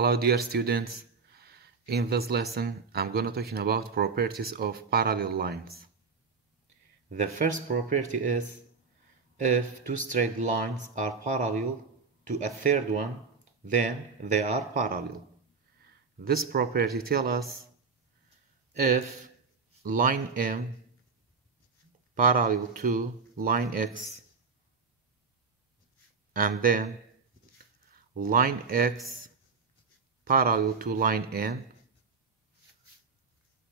Hello dear students, in this lesson I'm going to talking about properties of parallel lines. The first property is if two straight lines are parallel to a third one, then they are parallel. This property tells us if line M parallel to line X and then line X parallel to line N,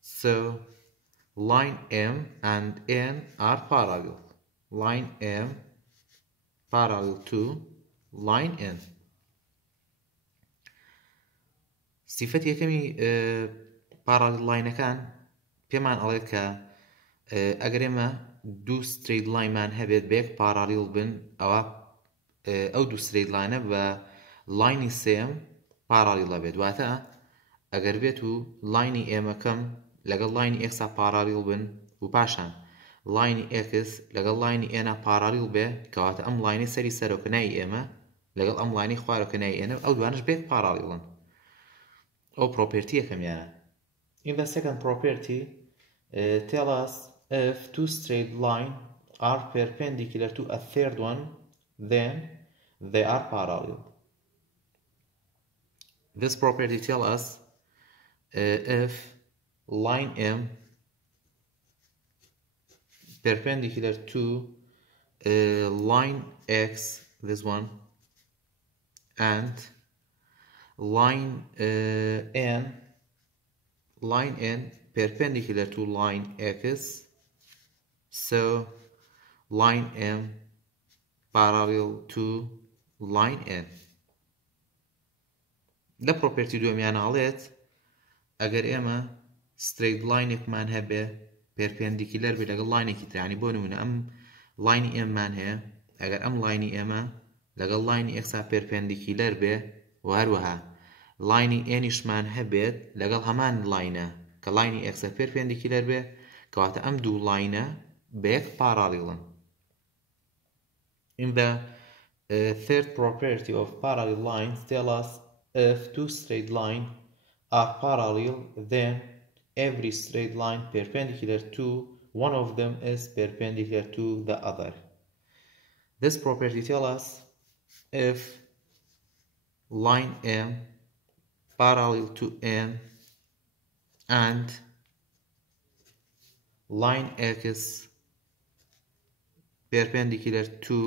so line M and N are parallel. Line M parallel to line N. صفة یەکەمی parallel line كان پێمان ئەڵێت کە ئەگەر ئێمە دوو straight line مان هەبێت بەیەک parallel بن ئەو دوو straight line بە line سێم parallel بێت واتە ئەگەر بێت و line ئێمەکەم لەگەڵ line X parallel بن و پاشان line X لەگەڵ line N parallel بێ کەواتە ئەم line سەری سەرۆکەنایی ئێمە لەگەڵ ئەم line خوارەکەنایی ئێمە ئەو دوانش بێت parallelن. Or property In the second property, tell us if two straight lines are perpendicular to a third one, then they are parallel. This property tells us if line M perpendicular to line X, this one, and line N perpendicular to line X, so line M parallel to line N. The property دومیانە ئەڵێت ئەگەر ئێمە straight line-ێکمان هەبێ perpendicular بێت لەگەڵ line-ێکی تر، یعنی بۆ نمونە ئەم line M مان هەیە، ئەگەر ئەم line ئێمە لەگەڵ line X perpendicular بێ و هەروەها line N-شمان هەبێت لەگەڵ هەمان line کە line X perpendicular بێ کەواتە ئەم دوو line بەیەک parallel. In the third property of parallel lines tell us if two straight lines are parallel, then every straight line perpendicular to one of them is perpendicular to the other. This property tells us if line M parallel to N and line X perpendicular to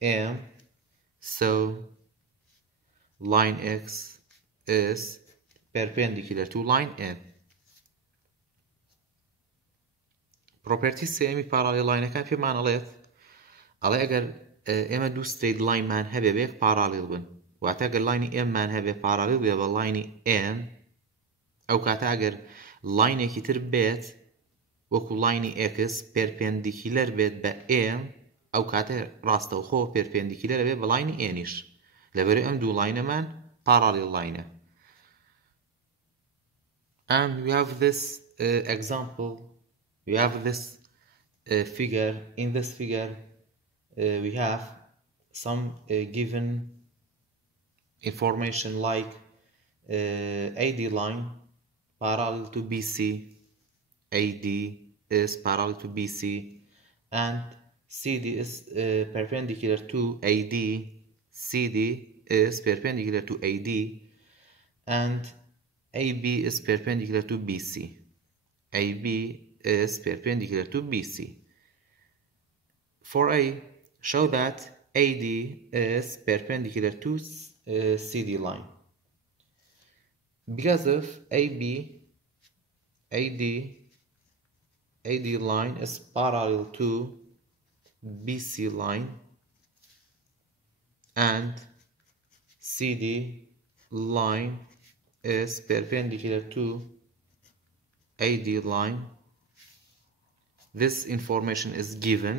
M, so line X is perpendicular to line N. Property سێمی parallel line-ەکان پێمان ئەڵێت ئەگەر ئێمە دوو straight line مان هەبێ بەیەک parallel بن واتە ئەگەر line M مان هەبێ parallel بێ بە line N، ئەو کاتە ئەگەر line-ێکی تر بێت وەکو line X perpendicular بێت بە M، ئەو کاتە ڕاستەوخۆ perpendicular بێت بە line N-ش لەبەرەوەی ئەم دوو line-ەمان parallel line. And we have this example, we have this figure. In this figure we have some given information like AD line parallel to BC, AD is parallel to BC, and CD is perpendicular to AD, CD is perpendicular to AD, and AB is perpendicular to BC. AB is perpendicular to BC. For A, show that AD is perpendicular to CD line. Because of AD line is parallel to BC line, and CD line is perpendicular to AD line. This information is given.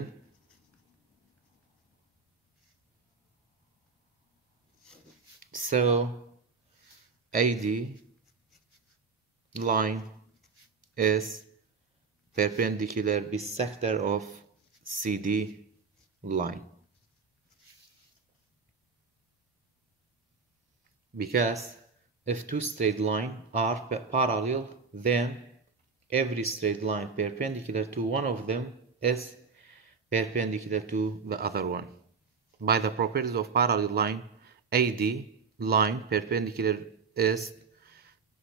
So AD line is perpendicular bisector of CD line. Because If two straight lines are parallel, then every straight line perpendicular to one of them is perpendicular to the other one. By the properties of parallel line, AD line perpendicular is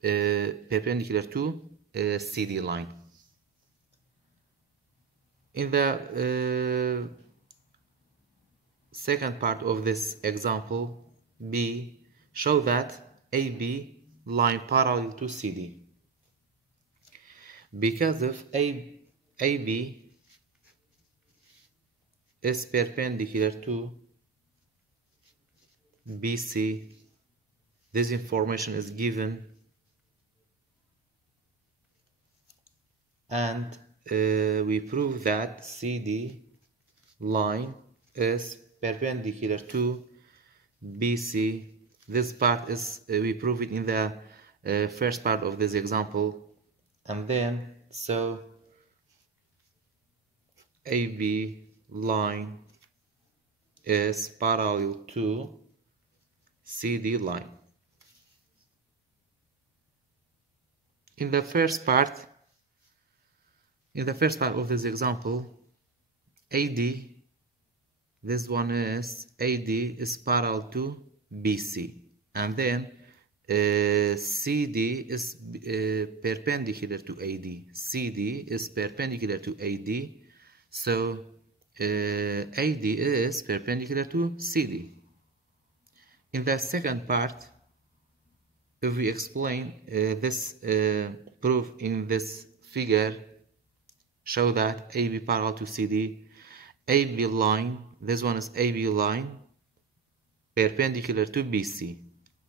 perpendicular to CD line. In the second part of this example, B, show that AB line parallel to CD. Because if AB is perpendicular to BC, this information is given, and we prove that CD line is perpendicular to BC. This part is we prove it in the first part of this example, and then so AB line is parallel to CD line. In the first part of this example, AD, this one is AD is parallel to BC, and then CD is perpendicular to AD. CD is perpendicular to AD, so AD is perpendicular to CD. In the second part, if we explain this proof in this figure, show that AB parallel to CD, AB line, this one is AB line perpendicular to BC.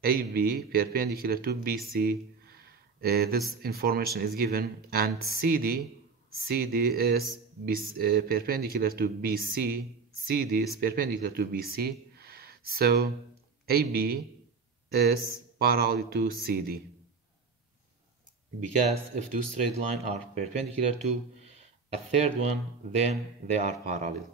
AB perpendicular to BC, this information is given, and CD is perpendicular to BC. CD is perpendicular to BC, so AB is parallel to CD. Because if two straight lines are perpendicular to a third one, then they are parallel.